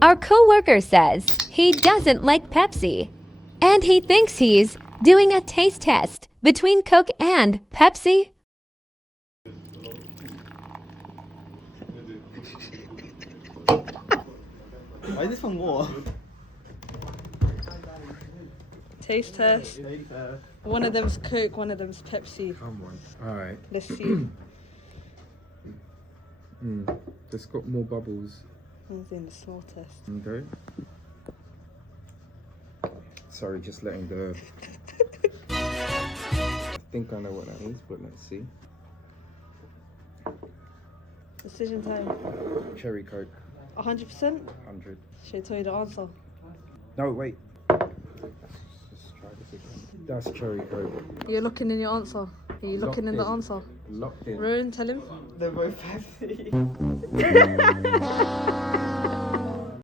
Our coworker says he doesn't like Pepsi, and he thinks he's doing a taste test between Coke and Pepsi. Why is this one more? Taste test. One of them's Coke, one of them's Pepsi. Come on. Alright. Let's see. Just got more bubbles. I'm doing the small test. Okay. Sorry, just letting the... I think I know what that is, but let's see. Decision time. Cherry Coke. 100%? 100. Should I tell you the answer? No, wait. Let's try this again. That's Cherry Coke. You're looking in your answer. Are you looking in the answer? Locked in. Rowan, tell him. They're both Pepsi.